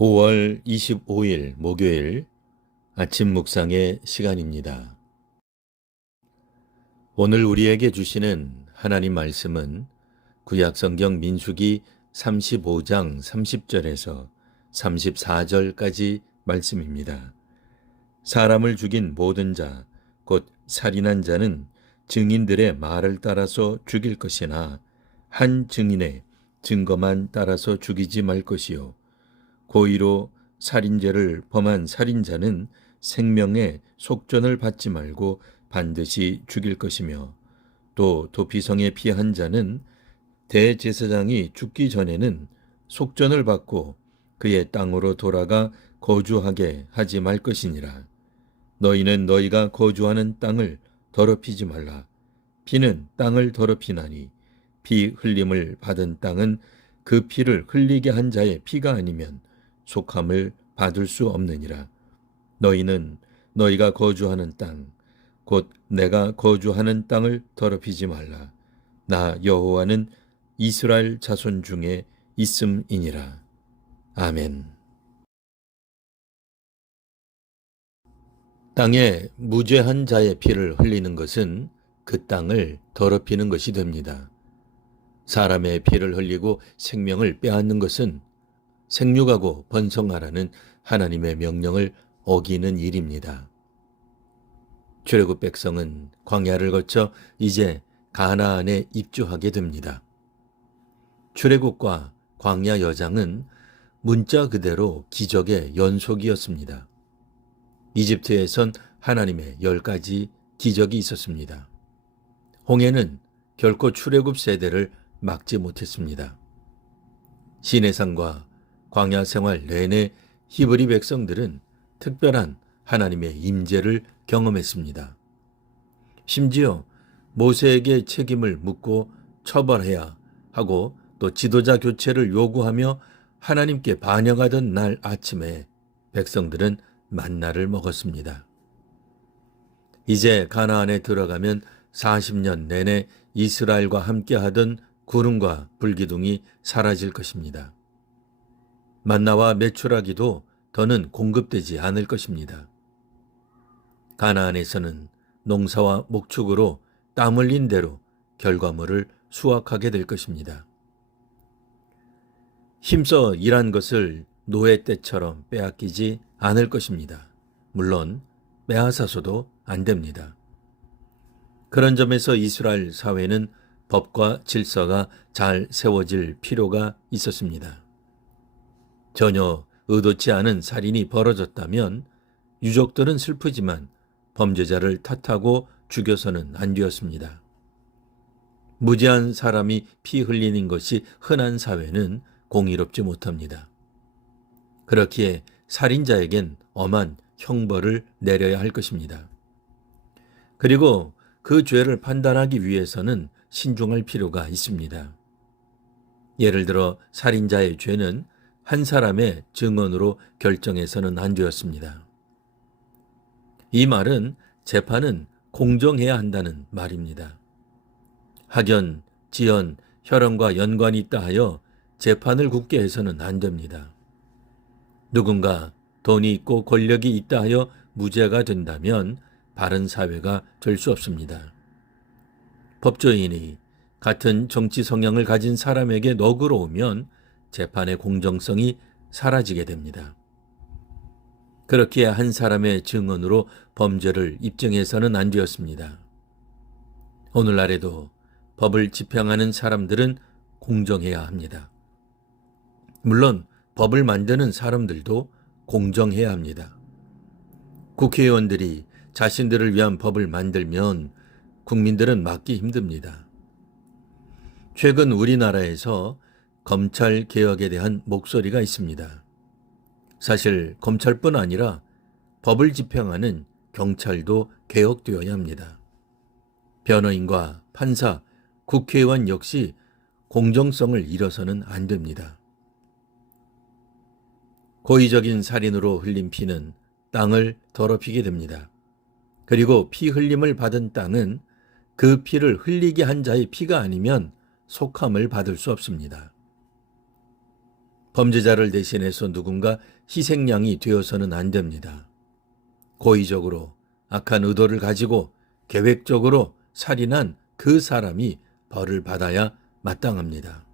5월 25일 목요일 아침 묵상의 시간입니다. 오늘 우리에게 주시는 하나님 말씀은 구약성경 민수기 35장 30절에서 34절까지 말씀입니다. 사람을 죽인 모든 자, 곧 살인한 자는 증인들의 말을 따라서 죽일 것이나 한 증인의 증거만 따라서 죽이지 말 것이요. 고의로 살인죄를 범한 살인자는 생명의 속전을 받지 말고 반드시 죽일 것이며, 또 도피성에 피한 자는 대제사장이 죽기 전에는 속전을 받고 그의 땅으로 돌아가 거주하게 하지 말 것이니라. 너희는 너희가 거주하는 땅을 더럽히지 말라. 피는 땅을 더럽히나니 피 흘림을 받은 땅은 그 피를 흘리게 한 자의 피가 아니면 속함을 받을 수 없느니라. 너희는 너희가 거주하는 땅, 곧 내가 거주하는 땅을 더럽히지 말라. 나 여호와는 이스라엘 자손 중에 있음이니라. 아멘. 땅에 무죄한 자의 피를 흘리는 것은 그 땅을 더럽히는 것이 됩니다. 사람의 피를 흘리고 생명을 빼앗는 것은 생육하고 번성하라는 하나님의 명령을 어기는 일입니다. 출애굽 백성은 광야를 거쳐 이제 가나안에 입주하게 됩니다. 출애굽과 광야 여정은 문자 그대로 기적의 연속이었습니다. 이집트에선 하나님의 10가지 기적이 있었습니다. 홍해는 결코 출애굽 세대를 막지 못했습니다. 시내산과 광야 생활 내내 히브리 백성들은 특별한 하나님의 임재를 경험했습니다. 심지어 모세에게 책임을 묻고 처벌해야 하고 또 지도자 교체를 요구하며 하나님께 반역하던 날 아침에 백성들은 만나를 먹었습니다. 이제 가나안에 들어가면 40년 내내 이스라엘과 함께하던 구름과 불기둥이 사라질 것입니다. 만나와 메추라기도 더는 공급되지 않을 것입니다. 가나안에서는 농사와 목축으로 땀 흘린 대로 결과물을 수확하게 될 것입니다. 힘써 일한 것을 노예 때처럼 빼앗기지 않을 것입니다. 물론 빼앗아서도 안 됩니다. 그런 점에서 이스라엘 사회는 법과 질서가 잘 세워질 필요가 있었습니다. 전혀 의도치 않은 살인이 벌어졌다면 유족들은 슬프지만 범죄자를 탓하고 죽여서는 안 되었습니다. 무죄한 사람이 피 흘리는 것이 흔한 사회는 공의롭지 못합니다. 그렇기에 살인자에겐 엄한 형벌을 내려야 할 것입니다. 그리고 그 죄를 판단하기 위해서는 신중할 필요가 있습니다. 예를 들어 살인자의 죄는 한 사람의 증언으로 결정해서는 안 되었습니다. 이 말은 재판은 공정해야 한다는 말입니다. 학연, 지연, 혈연과 연관이 있다 하여 재판을 굳게 해서는 안 됩니다. 누군가 돈이 있고 권력이 있다 하여 무죄가 된다면 바른 사회가 될 수 없습니다. 법조인이 같은 정치 성향을 가진 사람에게 너그러우면 재판의 공정성이 사라지게 됩니다. 그렇기에 한 사람의 증언으로 범죄를 입증해서는 안 되었습니다. 오늘날에도 법을 집행하는 사람들은 공정해야 합니다. 물론 법을 만드는 사람들도 공정해야 합니다. 국회의원들이 자신들을 위한 법을 만들면 국민들은 막기 힘듭니다. 최근 우리나라에서 검찰 개혁에 대한 목소리가 있습니다. 사실 검찰뿐 아니라 법을 집행하는 경찰도 개혁되어야 합니다. 변호인과 판사, 국회의원 역시 공정성을 잃어서는 안 됩니다. 고의적인 살인으로 흘린 피는 땅을 더럽히게 됩니다. 그리고 피 흘림을 받은 땅은 그 피를 흘리게 한 자의 피가 아니면 속함을 받을 수 없습니다. 범죄자를 대신해서 누군가 희생양이 되어서는 안 됩니다. 고의적으로 악한 의도를 가지고 계획적으로 살인한 그 사람이 벌을 받아야 마땅합니다.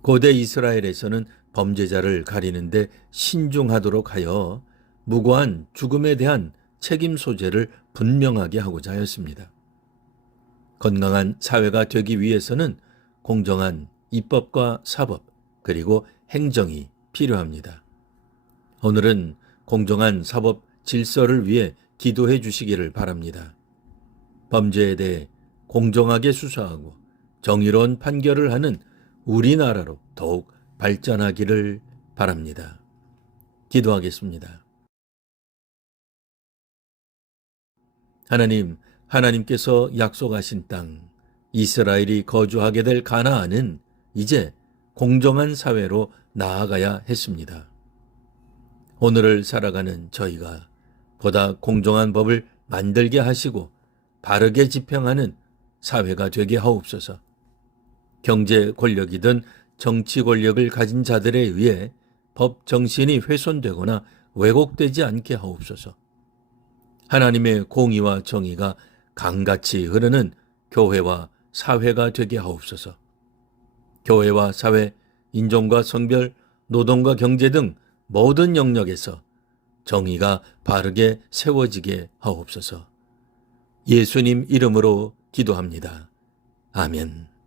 고대 이스라엘에서는 범죄자를 가리는데 신중하도록 하여 무고한 죽음에 대한 책임 소재를 분명하게 하고자 하였습니다. 건강한 사회가 되기 위해서는 공정한 입법과 사법 그리고 행정이 필요합니다. 오늘은 공정한 사법 질서를 위해 기도해 주시기를 바랍니다. 범죄에 대해 공정하게 수사하고 정의로운 판결을 하는 우리나라로 더욱 발전하기를 바랍니다. 기도하겠습니다. 하나님, 하나님께서 약속하신 땅, 이스라엘이 거주하게 될 가나안은 이제 공정한 사회로 나아가야 했습니다. 오늘을 살아가는 저희가 보다 공정한 법을 만들게 하시고 바르게 집행하는 사회가 되게 하옵소서. 경제 권력이든 정치 권력을 가진 자들에 의해 법 정신이 훼손되거나 왜곡되지 않게 하옵소서. 하나님의 공의와 정의가 강같이 흐르는 교회와 사회가 되게 하옵소서. 교회와 사회, 인종과 성별, 노동과 경제 등 모든 영역에서 정의가 바르게 세워지게 하옵소서. 예수님 이름으로 기도합니다. 아멘.